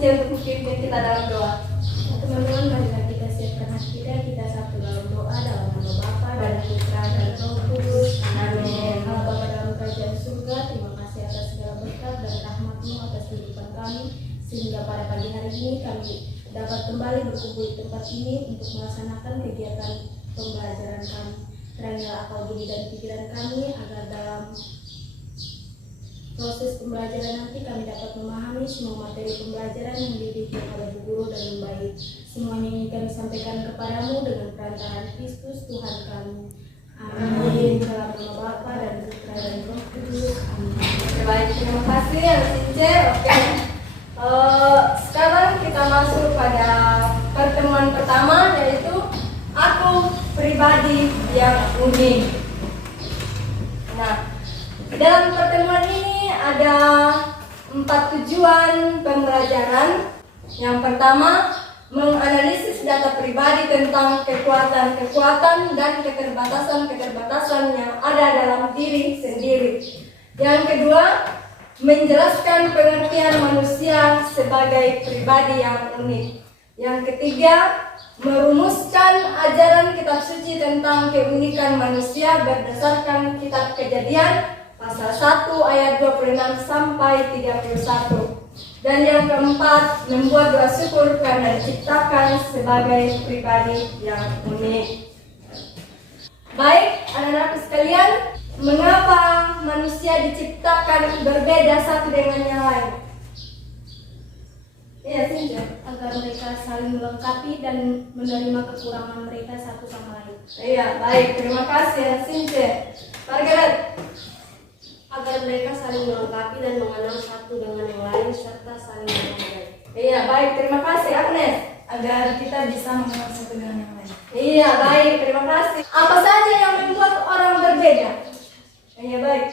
Since untuk memimpin kita dalam doa. Teman-teman, marilah kita siapkan hati kita satu dalam doa dalam nama Bapa dan Putra dan Roh Kudus. Amin. Allah Bapa dalam kerajaan surga, terima kasih atas segala berkat dan rahmat-Mu atas kehidupan kami, sehingga pada pagi hari ini kami dapat kembali berkumpul di tempat ini untuk melaksanakan kegiatan pembelajaran kami. Terangilah akal budi dan pikiran kami agar dalam proses pembelajaran nanti kami dapat memahami semua materi pembelajaran yang diberikan oleh Bu Guru dan membaik. Semuanya ini kami sampaikan kepadamu dengan perantaraan Kristus Tuhan kami. Amin. Dalam nama Bapa dan Putra dan Roh Kudus. Amin. Oke, baik, terima kasih ya Since. Oke. Sekarang kita masuk pada pertemuan pertama, yaitu aku pribadi yang unik. Nah, dalam pertemuan ini ada 4 tujuan pembelajaran. Yang pertama, menganalisis data pribadi tentang kekuatan-kekuatan dan keterbatasan-keterbatasan yang ada dalam diri sendiri. Yang kedua, menjelaskan pengertian manusia sebagai pribadi yang unik. Yang ketiga, merumuskan ajaran kitab suci tentang keunikan manusia berdasarkan kitab Kejadian pasal 1 ayat 26 sampai 31. Dan yang keempat, membuat doa syukur karena diciptakan sebagai pribadi yang unik. Baik, anak-anakku sekalian, mengapa manusia diciptakan berbeda satu dengan yang lain? Iya, Sinja. Agar mereka saling melengkapi dan menerima kekurangan mereka satu sama lain. Iya, baik, terima kasih Sinja. Margaret. Agar mereka saling melengkapi dan mengenal satu dengan yang lain serta saling menghargai. Iya, baik, terima kasih Agnes. Agar kita bisa mengenal satu dengan yang lain. Iya, baik, terima kasih. Apa saja yang membuat orang berbeda? Iya, baik.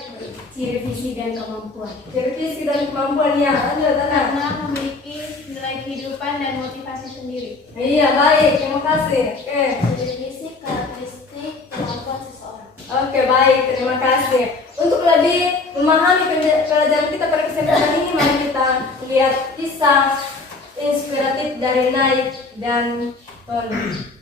Ciri fisik dan kemampuan. Ciri fisik dan kemampuannya. Lanjut, Tana. Karena memiliki nilai kehidupan dan motivasi sendiri. Iya, baik, terima kasih. Oke. Ciri fisik, karakteristik, kemampuan seseorang. Oke, baik, terima kasih. Untuk lebih memahami pelajaran kita pada kesempatan ini, mari kita lihat kisah inspiratif dari Nike dan Tony.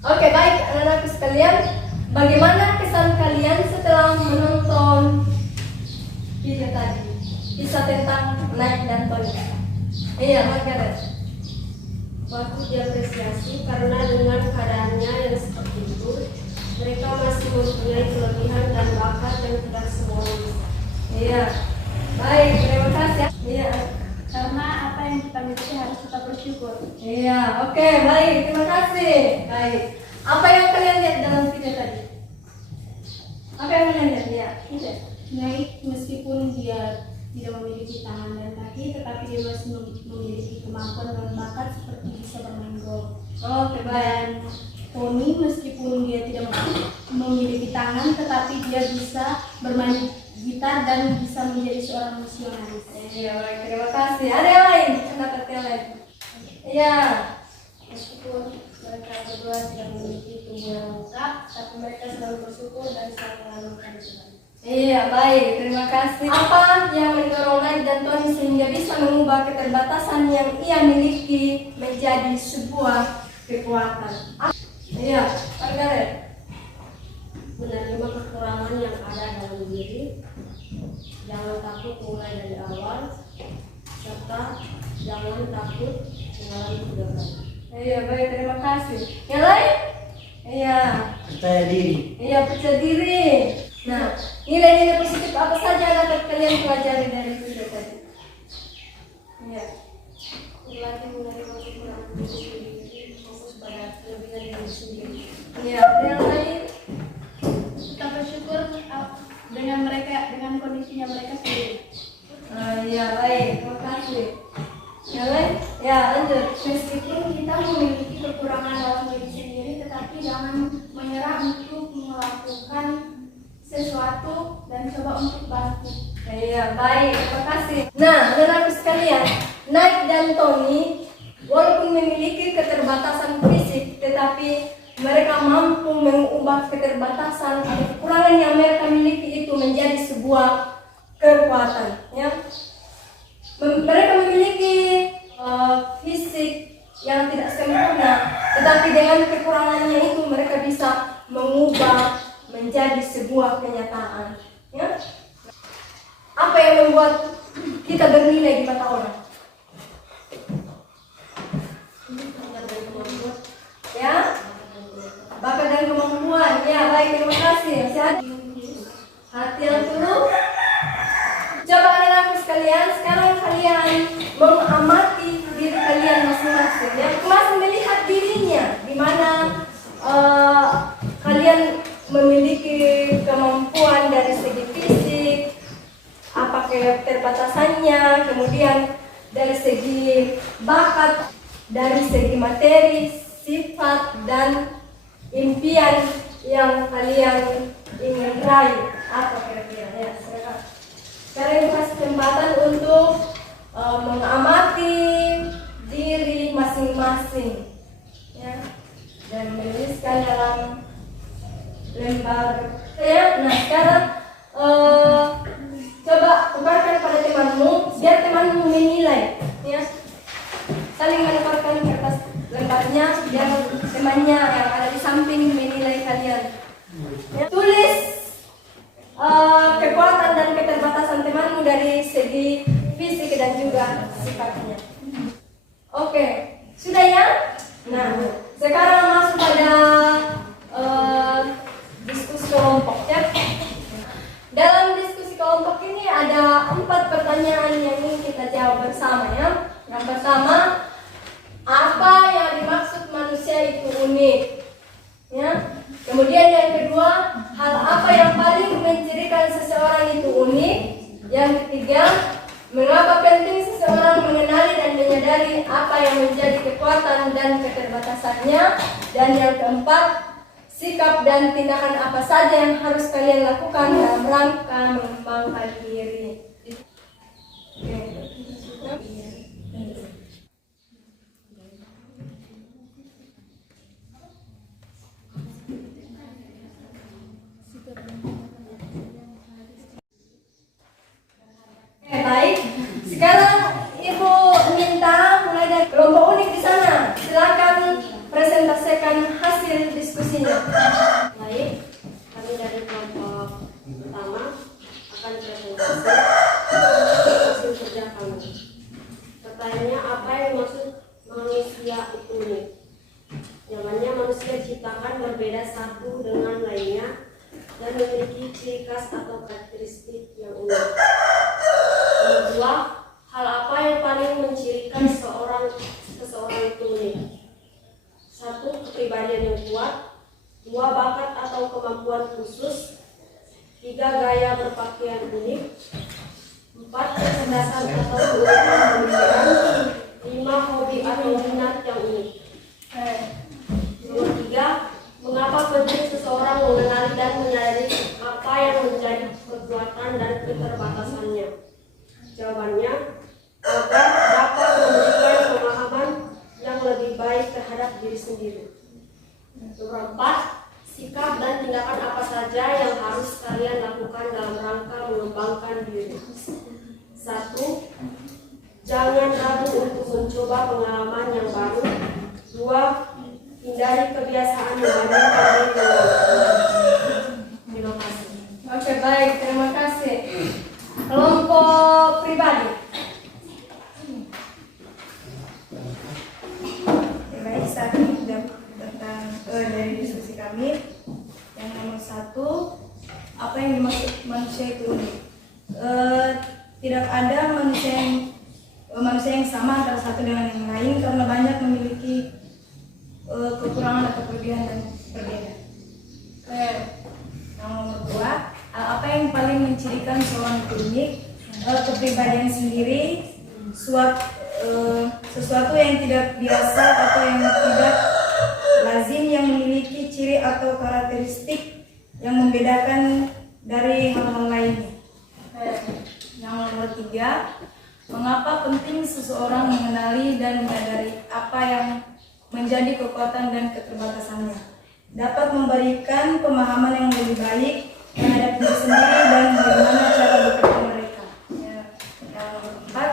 Oke, baik anak-anakku sekalian, bagaimana kesan kalian setelah menonton video tadi? Kisah tentang Nike dan Tony. Iya, Margaret. Patut diapresiasi karena dengan keadaannya yang seperti itu, mereka masih mempunyai kelebihan dan bakat yang tidak semua orang bisa. Iya, baik, terima kasih. Iya, Karena apa yang kita miliki harus kita bersyukur. iya, oke, baik, terima kasih. Baik, apa yang kalian lihat dalam video tadi? Apa yang kalian lihat? Ya, Tidak. Naik meskipun dia tidak memiliki tangan dan kaki, tetapi dia masih memiliki kemampuan dan bakat seperti bisa bermain golf. oke, baik. Dan Tony meskipun dia tidak memiliki tangan, tetapi dia bisa bermain gitar dan bisa menjadi seorang misionaris. Iya, baik, terima kasih. Ada yang lain? Pendapat yang lain? Iya. Meskipun mereka berdua tidak memiliki tubuh yang lengkap, tapi mereka selalu bersyukur dan selalu melakukan Tuhan. Iya, baik, terima kasih. Apa yang mendorong Nike dan Tony sehingga bisa mengubah keterbatasan yang ia miliki menjadi sebuah kekuatan? Iya, Margaret. Menerima kekurangan yang ada dalam diri, jangan takut mulai dari awal, serta jangan takut mengalami kegagalan. Iya, baik, terima kasih. Yang lain? Iya. Percaya diri. Iya, percaya diri. Nah, nilai-nilai positif apa saja yang dapat kalian pelajari dari video tadi? kasih. Nah, anak-anakku sekalian, Nike dan Tony walaupun memiliki keterbatasan fisik, tetapi mereka mampu mengubah keterbatasan atau kekurangan yang mereka miliki itu menjadi sebuah kekuatan. Ya. Mereka memiliki fisik yang tidak sempurna, tetapi dengan kekurangannya itu mereka bisa mengubah menjadi sebuah kenyataan. Ya. Apa yang membuat kita bernilai di mata orang? Ya, bakat dan kemampuan. Ya, baik, terima kasih. Hati yang tulus. Coba anak-anakku sekalian, sekarang kalian mengamati diri kalian masing-masing. Ya, masing melihat dirinya, di mana kalian memiliki kemampuan dari segi fisik, apa keterbatasannya, kemudian dari segi bakat, dari segi materi, sifat, dan impian yang kalian ingin raih. Apa kira-kira? Ya, sekarang kasih kesempatan untuk mengamati diri masing-masing, ya, dan menuliskan dalam lembar. Ya, nah sekarang coba tukarkan pada temanmu, biar temanmu menilai. Ya, saling menukarkan kertas lembarnya, biar temannya yang ada di samping menilai kalian. Ya, tulis kekuatan dan keterbatasan temanmu dari segi fisik dan juga sifatnya. Oke, sudah ya? Nah, sekarang masuk pada diskusi kelompok ya. Dalam diskusi kelompok ini ada 4 pertanyaan yang ingin kita jawab bersama ya. Yang pertama, apa yang dimaksud manusia itu unik? Ya. Kemudian yang kedua, hal apa yang paling mencirikan seseorang itu unik? Yang ketiga, mengapa penting seseorang mengenali dan menyadari apa yang menjadi kekuatan dan keterbatasannya? Dan yang keempat, sikap dan tindakan apa saja yang harus kalian lakukan dalam rangka mengembangkan diri. Baik, sekarang Ibu minta mulai dari kelompok unik di sana. Silakan presentasikan hasil diskusinya. Baik, kami dari kelompok pertama akan presentasi hasil kerja kami. Pertanyaannya, apa yang dimaksud manusia itu unik? Jawabannya, manusia diciptakan berbeda satu dengan lainnya dan memiliki ciri khas atau karakteristik yang unik. Kedua, hal apa yang paling mencirikan seseorang itu unik? 1. Kepribadian yang kuat. 2. Bakat atau kemampuan khusus. 3. Gaya berpakaian unik. 4. Kecerdasan atau keunikan pemikiran. 5. Hobi atau minat yang unik. Nomor 3. Mengapa penting seseorang mengenali dan menyadari apa yang menjadi kekuatan dan keterbatasannya? Jawabannya, agar dapat memberikan pemahaman yang lebih baik terhadap diri sendiri. Nomor 4, sikap dan tindakan apa saja yang harus kalian lakukan dalam rangka mengembangkan diri. 1. Jangan ragu untuk mencoba pengalaman yang baru. 2. Hindari kebiasaan membandingkan diri dengan orang lain. Terima kasih. Oke, baik, terima kasih. Kelompok pribadi. Baik, saat ini sudah tentang dari diskusi kami. Yang nomor 1, apa yang dimaksud manusia itu unik? Tidak ada manusia yang sama antara satu dengan yang lain karena banyak memiliki kekurangan atau kelebihan dan perbedaan. Yang nomor 2, apa yang paling mencirikan seorang itu unik? Kepribadian sendiri, sesuatu yang tidak biasa atau yang tidak lazim yang memiliki ciri atau karakteristik yang membedakan dari hal-hal lainnya. Yang nomor nomor 3, mengapa penting seseorang mengenali dan menyadari apa yang menjadi kekuatan dan keterbatasannya. Dapat memberikan pemahaman yang lebih baik terhadap diri sendiri dan bagaimana cara bekerja mereka. Yang keempat,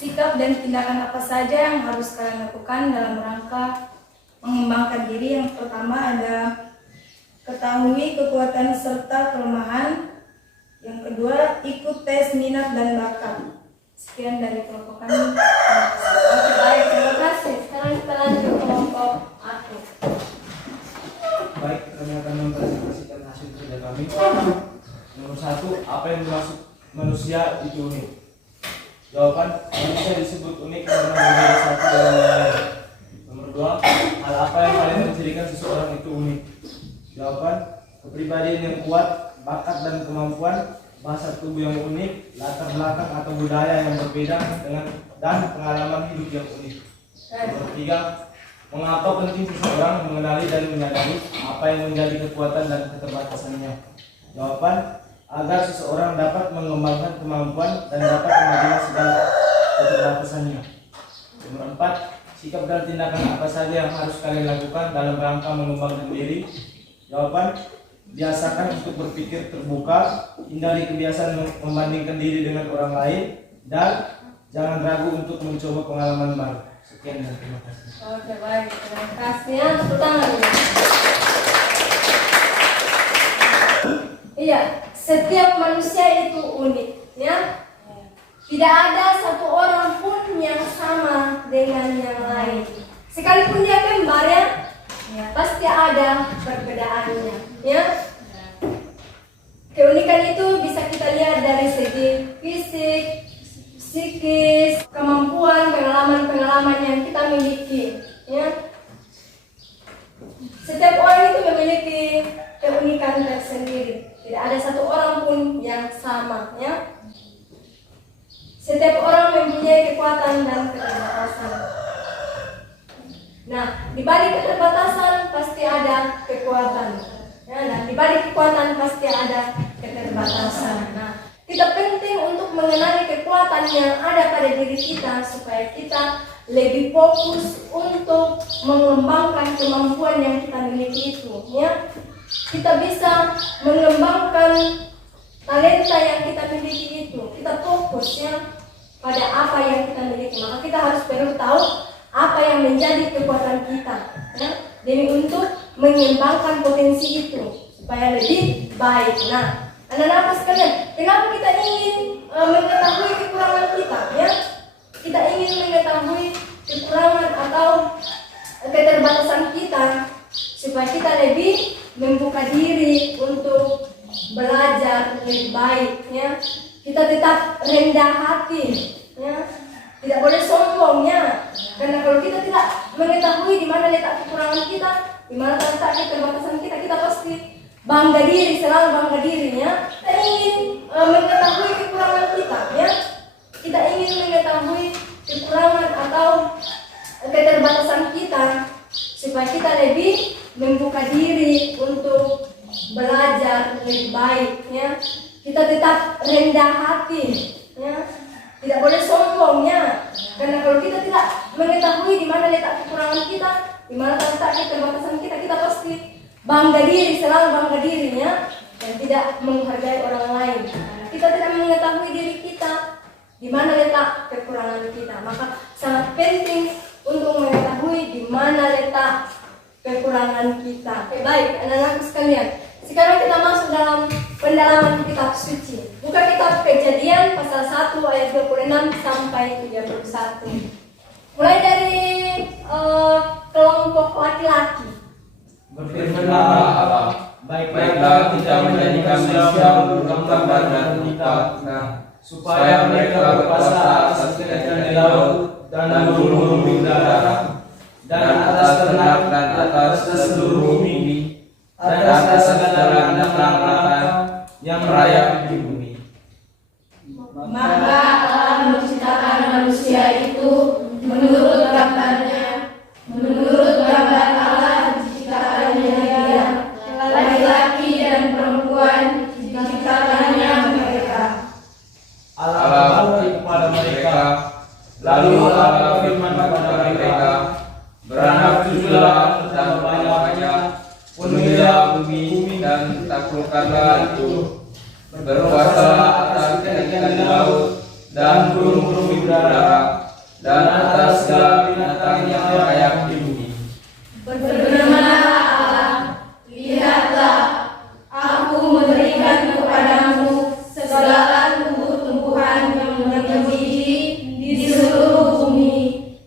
sikap dan tindakan apa saja yang harus kalian lakukan dalam rangka mengembangkan diri. Yang pertama ada ketahui kekuatan serta kelemahan. Yang kedua, ikut tes minat dan bakat. Sekian dari kelompok kami. Oke, baik, terima kasih. Sekarang kita lanjut ke kelompok aku. Baik, kami akan mempresentasikan hasil kerja kami. Nomor 1, apa yang dimaksud manusia itu unik? Jawaban, manusia disebut unik karena berbeda satu dengan yang lain. Nomor 2, hal apa yang paling menjadikan seseorang itu unik? Jawaban, kepribadian yang kuat, bakat dan kemampuan, bahasa tubuh yang unik, latar belakang atau budaya yang berbeda dan pengalaman hidup yang unik. Nomor 3, mengapa penting seseorang mengenali dan menyadari apa yang menjadi kekuatan dan keterbatasannya? Jawaban, agar seseorang dapat mengembangkan kemampuan dan dapat menerima segala keterbatasannya. Nomor 4, sikap dan tindakan apa saja yang harus kalian lakukan dalam rangka mengembangkan diri? Jawaban, biasakan untuk berpikir terbuka, hindari kebiasaan membandingkan diri dengan orang lain, dan jangan ragu untuk mencoba pengalaman baru. Sekian dan terima kasih. Oke, baik, terima kasih ya. Tepuk tangan dulu. Iya, setiap manusia itu unik, ya. Tidak ada satu orang pun yang sama dengan yang lain. Sekalipun dia kembar ya, pasti ada perbedaannya, ya. Keunikan itu bisa kita lihat dari segi fisik, psikis, kemampuan, pengalaman-pengalaman yang kita miliki, ya. Setiap orang itu memiliki keunikan tersendiri. Tidak ada satu orang pun yang sama, ya. Setiap orang mempunyai kekuatan dan keterbatasan. Nah, di balik keterbatasan pasti ada kekuatan. Ya, dan di balik kekuatan pasti ada keterbatasan. Nah, kita penting untuk mengenali kekuatan yang ada pada diri kita supaya kita lebih fokus untuk mengembangkan kemampuan yang kita miliki itu, ya. Kita bisa mengembangkan talenta yang kita miliki itu. Kita fokusnya pada apa yang kita miliki. Maka kita harus perlu tahu apa yang menjadi kekuatan kita, ya, demi untuk mengembangkan potensi itu supaya lebih baik. Nah, anak-anak sekalian, kenapa kita ingin mengetahui kekurangan kita, ya? Kita ingin mengetahui kekurangan atau keterbatasan kita supaya kita lebih membuka diri untuk belajar lebih baik, ya. Kita tetap rendah hati, ya. Tidak boleh sombong, ya. Karena kalau kita tidak mengetahui di mana letak kekurangan kita, di mana letak keterbatasan kita, kita pasti bangga diri, selalu bangga dirinya. Kita ingin mengetahui kekurangan kita, ya. Kita ingin mengetahui kekurangan atau keterbatasan kita supaya kita lebih membuka diri untuk belajar lebih baik, ya. Kita tetap rendah hati, ya. Tidak boleh sombong, ya. Karena kalau kita tidak mengetahui di mana letak kekurangan kita, di mana letak keterbatasan kita, kita pasti bangga diri, selalu bangga dirinya dan tidak menghargai orang lain. Karena kita tidak mengetahui diri kita di mana letak kekurangan kita. Maka sangat penting untuk mengetahui di mana letak kekurangan kita. Oke, baik, anak-anak sekalian. Sekarang kita masuk dalam pendalaman kitab suci. Buka kitab Kejadian pasal 1 ayat 26 sampai 31. Mulai dari kelompok laki-laki. Berfirmanlah Allah, baiklah kita menjadikan manusia menurut gambar dan rupa kita, supaya mereka berkuasa atas ikan di laut dan burung-burung di udara, dan atas ternak dan atas seluruh bumi, dan atas segala binatang yang merayap di bumi. Maka Allah menciptakan manusia itu menurut gambarnya, menurut gambar Allah diciptakannya dia, laki-laki dan perempuan diciptakannya mereka. Allah Lalu Allah berfirman kepada mereka, beranak cuculah dan banyak, penuhilah bumi dan taklukkanlah itu, berkuasalah atas ikan di laut dan burung-burung di udara, dan atas segala binatang yang merayap di bumi. Berfirmanlah Allah, lihatlah, aku memberikan kepadamu segala tumbuh-tumbuhan yang berbiji di seluruh bumi,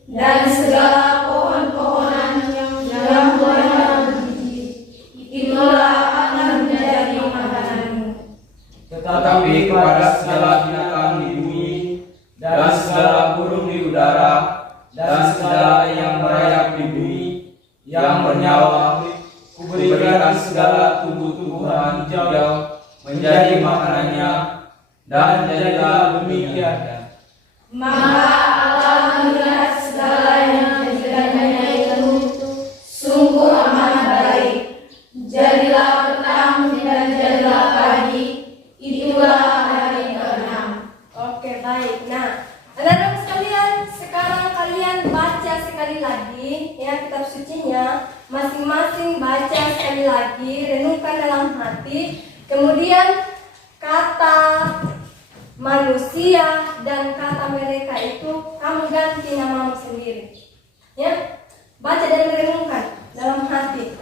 dan segala pohon-pohonan yang buahnya berbiji. Itulah akan menjadi makananmu. Tetapi kepada segala binatang di bumi, dan segala burung di udara, dan segala yang merayap di bumi, yang bernyawa, kuberikan segala tumbuh-tumbuhan hijau menjadi makanannya, dan jadilah demikian. Maka Allah melihat segala yang terjadinya itu sungguh amat baik. Jadilah petang dan jadilah pagi. Itulah hari ke-6. Oke, baik. Nah, anak-anak sekalian, sekarang kalian baca sekali lagi ya kitab sucinya. Masing-masing baca sekali lagi, renungkan dalam hati. Kemudian kata manusia dan kata mereka itu kamu ganti namamu sendiri. Ya, baca dan renungkan dalam hati.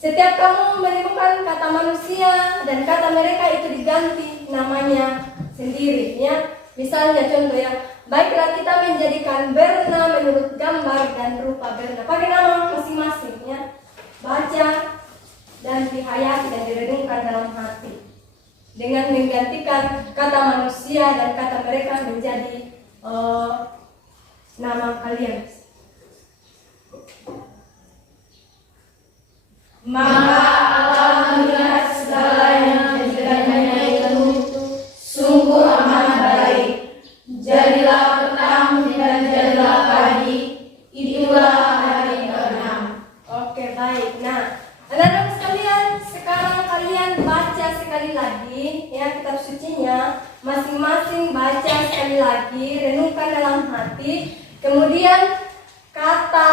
Setiap kamu menemukan kata manusia dan kata mereka itu diganti namanya sendiri. Ya, misalnya contoh ya, baiklah kita menjadikan Berna menurut gambar dan rupa Berna. Pakai nama masing-masing ya. Baca dan dihayati dan direnungkan dalam hati. Dengan menggantikan kata manusia dan kata mereka menjadi nama kalian. Maka Allah melihat segala yang terjadinya itu sungguh amat baik. Jadilah petang dan jadilah pagi. Itulah hari ke-6. Oke, baik. Nah, anak-anak sekalian, sekarang kalian baca sekali lagi ya kitab sucinya. Masing-masing baca sekali lagi, renungkan dalam hati. Kemudian kata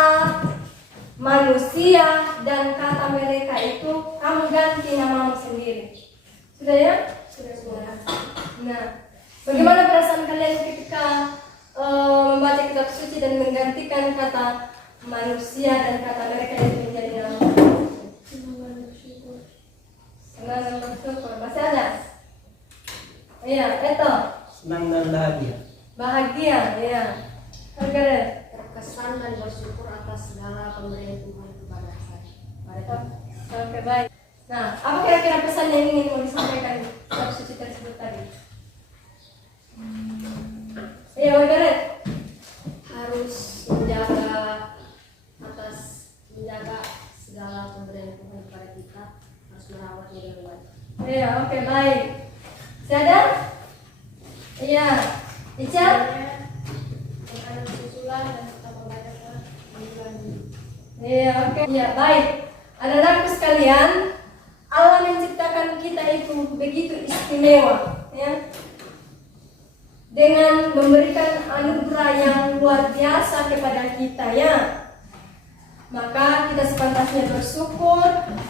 manusia dan kata mereka itu kamu ganti namamu sendiri. Sudah ya? Sudah. Nah, bagaimana perasaan kalian ketika membaca kitab suci dan menggantikan kata manusia dan kata mereka itu menjadi nama? Senang dan bersyukur. Masih ada? Iya, itu. Senang dan bahagia. Bahagia, iya. Margaret. Terkesan dan bersyukur atas segala pemberian Tuhan kepada saya. Oke, baik. Nah, apa kira-kira pesan yang ingin mau disampaikan di kitab suci tersebut tadi? Iya, Margaret. Harus menjaga segala pemberian Tuhan kepada kita, harus merawatnya dengan baik. Iya, oke, baik. Sadar? Iya. Ica? Makanan susulan dan tetap membacakan bulan ini. Iya, oke. Iya, baik. Anak-anakku sekalian, Allah menciptakan kita itu begitu istimewa, ya. Dengan memberikan anugerah yang luar biasa kepada kita, ya. Maka kita sepantasnya bersyukur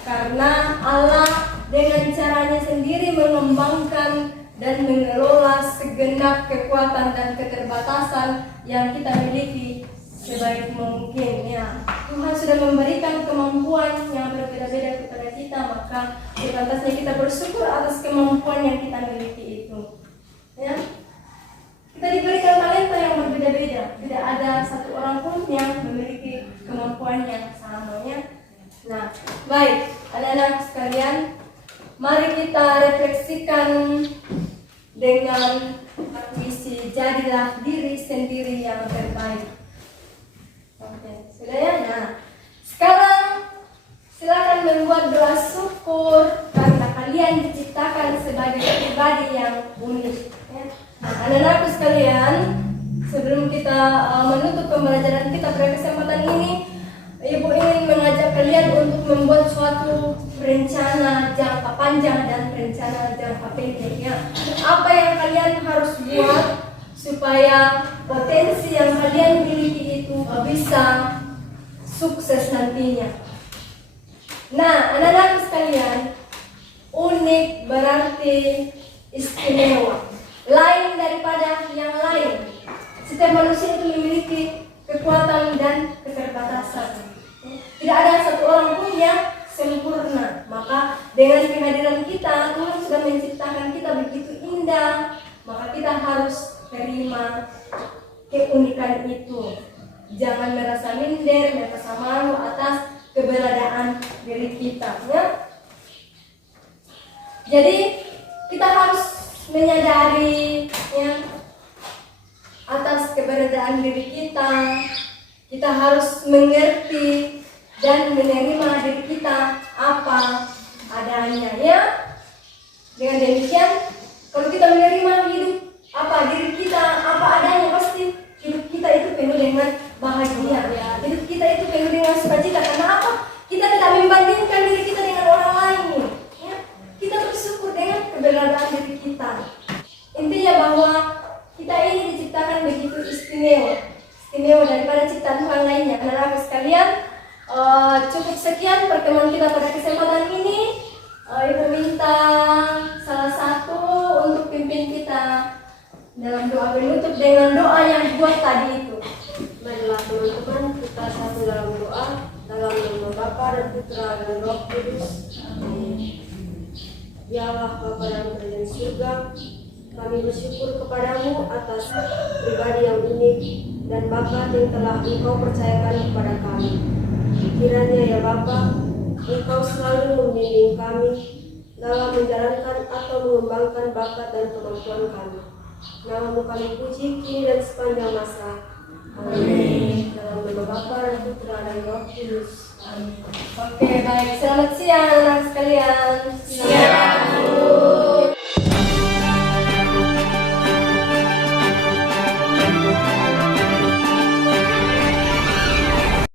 karena Allah dengan caranya sendiri mengembangkan dan mengelola segenap kekuatan dan keterbatasan yang kita miliki sebaik mungkin, ya. Tuhan sudah memberikan kemampuan yang berbeda-beda kepada kita, maka sepantasnya kita bersyukur atas kemampuan yang kita miliki itu, ya. Kita diberikan talenta yang berbeda-beda, tidak ada satu orang pun yang memiliki kemampuan yang sama, ya. Nah, baik, anak-anak sekalian, mari kita refleksikan dengan puisi jadilah diri sendiri yang terbaik. Oke, sudah ya. Nah, sekarang silakan membuat doa syukur karena kalian diciptakan sebagai pribadi yang unik. Ya. Nah, anak-anakku sekalian, sebelum kita menutup pembelajaran kita pada kesempatan ini, Ibu ingin mengajak kalian untuk membuat suatu rencana jangka panjang dan rencana jangka pendek, ya. Apa yang kalian harus buat supaya potensi yang kalian miliki itu bisa sukses nantinya. Nah, anak-anak sekalian, unik berarti istimewa, lain daripada yang lain. Setiap manusia itu memiliki kekuatan dan keterbatasan. Tidak ada satu orang pun yang sempurna. Maka dengan kehadiran kita, Tuhan sudah menciptakan kita begitu indah. Maka kita harus terima keunikan itu. Jangan merasa minder, merasa malu atas keberadaan diri kita. Ya? Jadi kita harus menyadari ya, atas keberadaan diri kita. Kita harus mengerti dan menerima diri kita apa adanya ya. Dengan demikian, kalau kita menerima hidup apa diri kita apa adanya, pasti hidup kita itu penuh dengan bahagia ya. Hidup kita itu penuh dengan sukacita. Karena apa? Kita tidak membandingkan diri kita dengan orang lain ya. Kita bersyukur dengan keberadaan diri kita. Intinya bahwa kita ini diciptakan begitu istimewa daripada ciptaan Tuhan lainnya. Anak-anak sekalian, cukup sekian pertemuan kita pada kesempatan ini. Ibu minta salah satu untuk pimpin kita dalam doa penutup dengan doa yang dibuat tadi itu. Marilah teman-teman kita satu dalam doa, dalam nama Bapa dan Putra dan Roh Kudus. Amin. Ya Allah Bapa yang berada di surga, kami bersyukur kepadamu atas pribadi yang unik dan bakat yang telah Engkau percayakan kepada kami. Kiranya ya Bapa, Engkau selalu membimbing kami dalam menjalankan atau mengembangkan bakat dan kemampuan kami. Namamu kami puji kini dan sepanjang masa. Amin. Dalam nama Bapa dan Putra dan Roh Kudus. Amin. Oke, baik. Selamat siang anak sekalian. Siang.